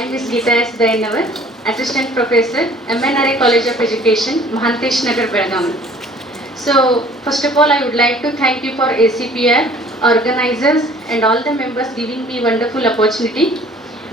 I am Ms. Geeta Dayannavar, Assistant Professor, M.N.R.S College of Education, Mahantesh Nagar, Belagavi. So, first of all, I would like to thank you for ACPR, organizers and all the members giving me wonderful opportunity.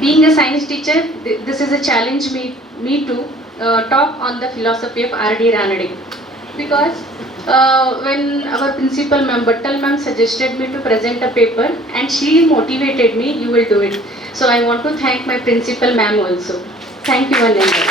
Being a science teacher, this is a challenge me to talk on the philosophy of R.D. Ranade. Because when our principal ma'am, Battal ma'am suggested me to present a paper and she motivated me, you will do it. So I want to thank my principal ma'am also. Thank you one and all.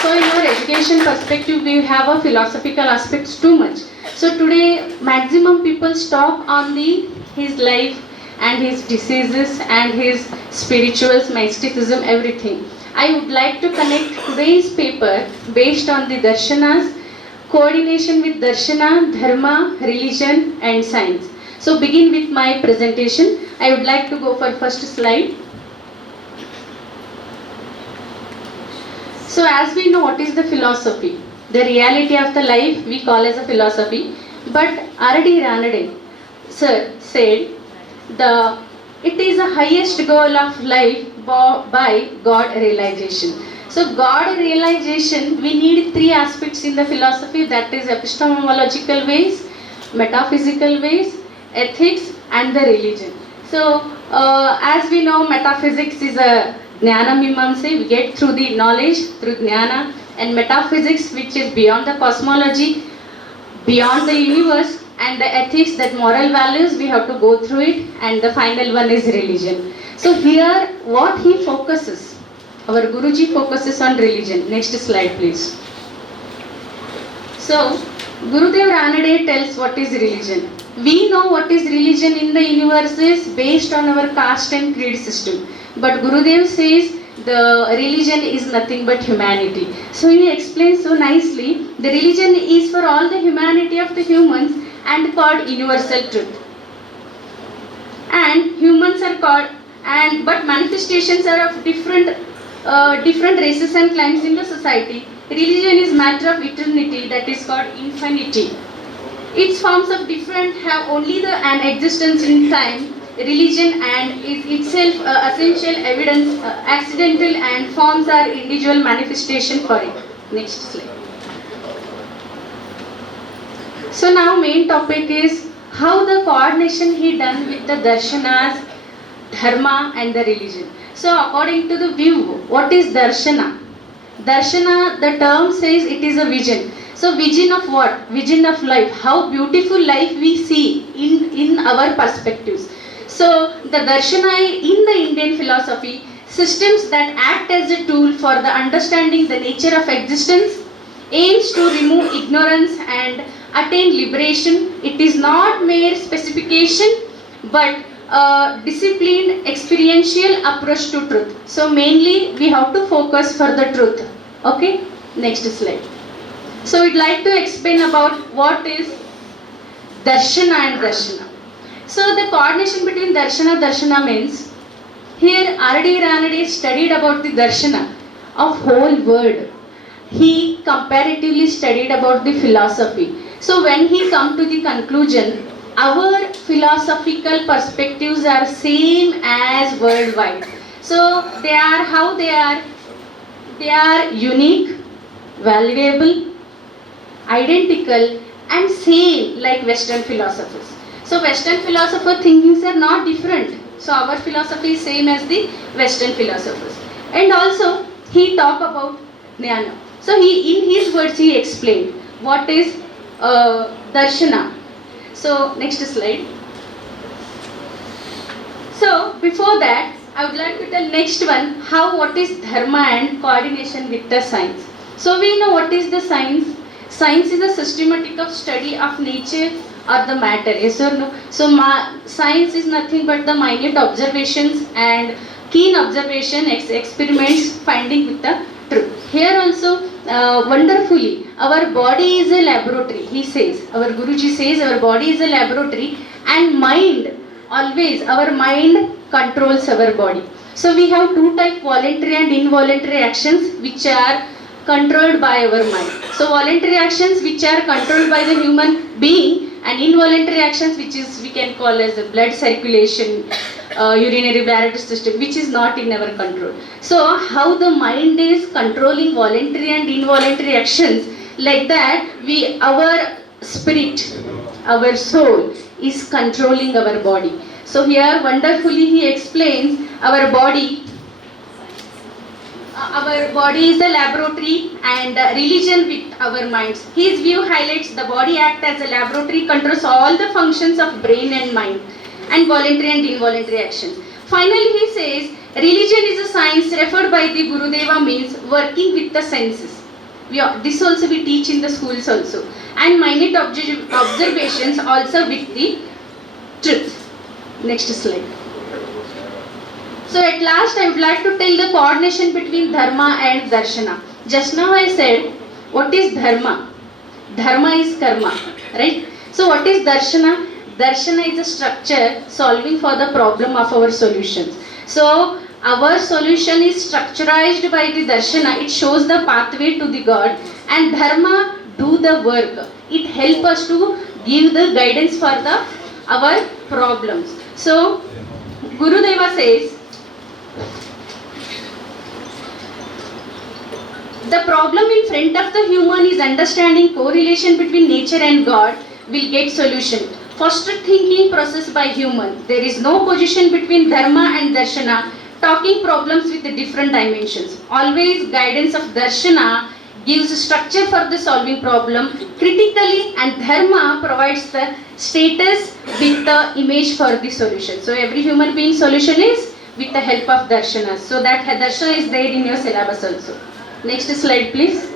So in our education perspective, we have a philosophical aspects too much. So today, maximum people stop on his life and his diseases and his spirituals, mysticism, everything. I would like to connect today's paper based on the darshanas, coordination with darshana, dharma, religion and science. So begin with my presentation. I would like to go for first slide. So as we know what is the philosophy, the reality of the life we call as a philosophy. But R.D. Ranade sir said it is the highest goal of life by God realization. So God realization, we need three aspects in the philosophy, that is epistemological ways, metaphysical ways, ethics and the religion. So as we know, metaphysics is a jnana mimamsa, we get through the knowledge, through jnana, and metaphysics which is beyond the cosmology, beyond the universe, and the ethics, that moral values we have to go through it, and the final one is religion. So here what he focuses, our Guruji focuses on religion. Next slide please. So Gurudev Ranade tells what is religion. We know what is religion in the universe is based on our caste and creed system. But Gurudev says the religion is nothing but humanity. So he explains so nicely, the religion is for all the humanity of the humans and called universal truth. And humans are called, but manifestations are of different races and climes in the society. Religion is matter of eternity, that is called infinity. Its forms of different have only an existence in time. Religion and is itself essential evidence, accidental, and forms are individual manifestation for it. Next slide. So now main topic is how the coordination he done with the darshanas, dharma and the religion. So according to the view, what is darshana? Darshana, the term says it is a vision. So vision of what? Vision of life. How beautiful life we see in our perspectives. So the darshana in the Indian philosophy, systems that act as a tool for the understanding the nature of existence, aims to remove ignorance and attain liberation. It is not mere specification but disciplined experiential approach to truth. So mainly we have to focus for the truth. Okay, next slide. So we'd like to explain about what is darshana and darshana. So the coordination between darshana means, here R.D. Ranade studied about the darshana of whole world. He comparatively studied about the philosophy. So when he come to the conclusion, our philosophical perspectives are same as worldwide. So they are unique, valuable, identical and same like Western philosophers. So Western philosopher thinkings are not different. So our philosophy is same as the Western philosophers. And also he talk about jnana. So in his words he explained what is darshana. So next slide. So before that I would like to tell next one what is dharma and coordination with the science. So we know what is the science. Science is a systematic of study of nature or the matter, yes or no? So science is nothing but the minute observations and keen observation, experiments, finding with the truth. Here also wonderfully, our body is a laboratory, he says, our Guruji says our body is a laboratory and mind, always our mind controls our body. So we have two types, voluntary and involuntary actions which are controlled by our mind. So voluntary actions which are controlled by the human being and involuntary actions which is we can call as the blood circulation, urinary bladder system, which is not in our control. So how the mind is controlling voluntary and involuntary actions, like that our spirit, our soul is controlling our body. So here wonderfully he explains our body is a laboratory and religion with our minds. His view highlights the body act as a laboratory, controls all the functions of brain and mind and voluntary and involuntary actions. Finally he says religion is a science referred by the Gurudeva means working with the senses. This also we teach in the schools also, and minute observations also with the truth. Next slide. So at last I would like to tell the coordination between dharma and darshana. Just now I said what is dharma? Dharma is karma, right? So what is darshana? Darshana is a structure solving for the problem of our solutions. So our solution is structurized by the darshana. It shows the pathway to the God, and dharma do the work. It helps us to give the guidance for our problems. So Gurudeva says, the problem in front of the human is understanding correlation between nature and God will get solution. First thinking process by human. There is no position between dharma and darshana, talking problems with the different dimensions. Always guidance of darshana gives structure for the solving problem critically, and dharma provides the status with the image for the solution. So every human being solution is with the help of darshana. So that darshana is there in your syllabus also. Next slide please.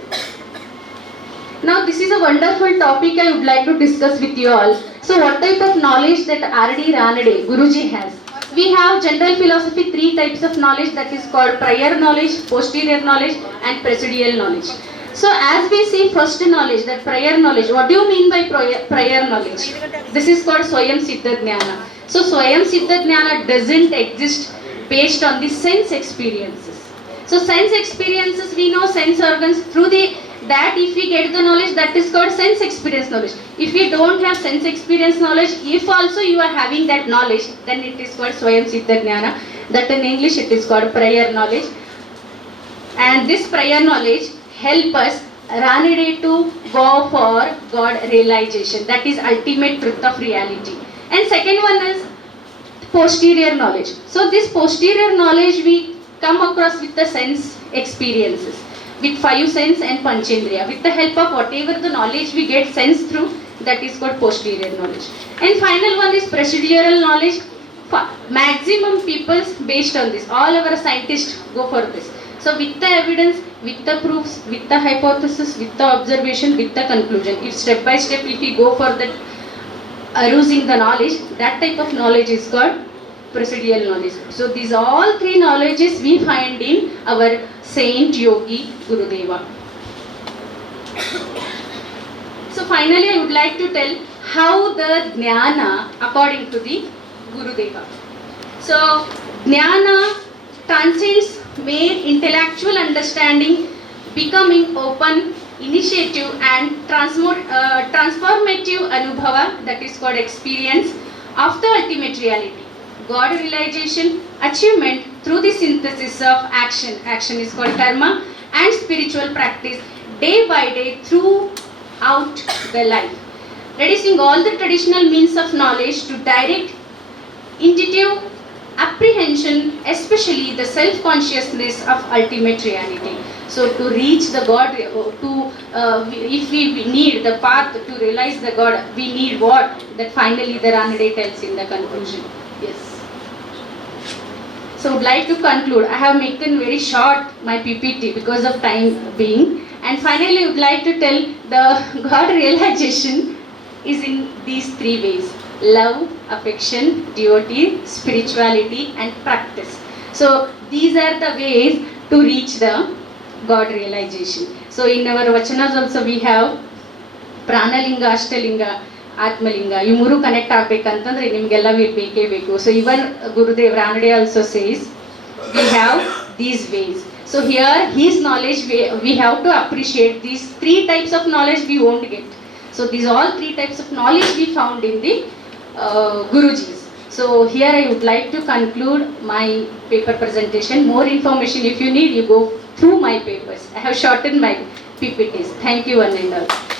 Now this is a wonderful topic I would like to discuss with you all. So what type of knowledge that R.D. Ranade, Guruji has? We have general philosophy, 3 types of knowledge, that is called prior knowledge, posterior knowledge and presidial knowledge. So as we see first knowledge, that prior knowledge, what do you mean by prior knowledge? This is called Swayam Siddha Jnana. So Swayam Siddha Jnana doesn't exist based on the sense experiences. So sense experiences, we know sense organs, through that if we get the knowledge, that is called sense experience knowledge. If we don't have sense experience knowledge, if also you are having that knowledge, then it is called Swayam Siddha Jnana. That in English it is called prior knowledge. And this prior knowledge help us Ranade to go for God realization. That is ultimate truth of reality. And second one is posterior knowledge. So this posterior knowledge we come across with the sense experiences, with 5 sense and panchendriya. With the help of whatever the knowledge we get sense through, that is called posterior knowledge. And final one is procedural knowledge. Maximum people based on this. All our scientists go for this. So with the evidence, with the proofs, with the hypothesis, with the observation, with the conclusion. If step by step if we go for that using the knowledge, that type of knowledge is called procedural knowledge. So these all 3 knowledges we find in our Saint Yogi Gurudeva. So finally I would like to tell how the Jnana according to the Gurudeva. So Jnana transcends mere intellectual understanding, becoming open, initiative and transformative anubhava, that is called experience of the ultimate reality. God realization, achievement through the synthesis of action. Action is called karma, and spiritual practice day by day throughout the life. Reducing all the traditional means of knowledge to direct intuitive apprehension, especially the self-consciousness of ultimate reality. So to reach the God, if we need the path to realize the God, we need what? That finally the Ranade tells in the conclusion. Yes. So I would like to conclude. I have made it very short, my PPT, because of time being. And finally I would like to tell the God realization is in these 3 ways. Love, affection, devotee, spirituality and practice. So these are the ways to reach the God realization. So in our vachanas also we have Pranalinga, Ashtalinga, Atmalinga. You muru connect ಆಗ್ಬೇಕಂತಂದ್ರೆ ನಿಮಗೆಲ್ಲ ಬೇಕೇ ಬೇಕು. So even Gurudev Ranade also says we have these ways. So here his knowledge we have to appreciate these 3 types of knowledge we won't get. So these all 3 types of knowledge we found in the Gurujis. So here I would like to conclude my paper presentation. More information if you need, you go through my papers. I have shortened my PPTs. Thank you one and all.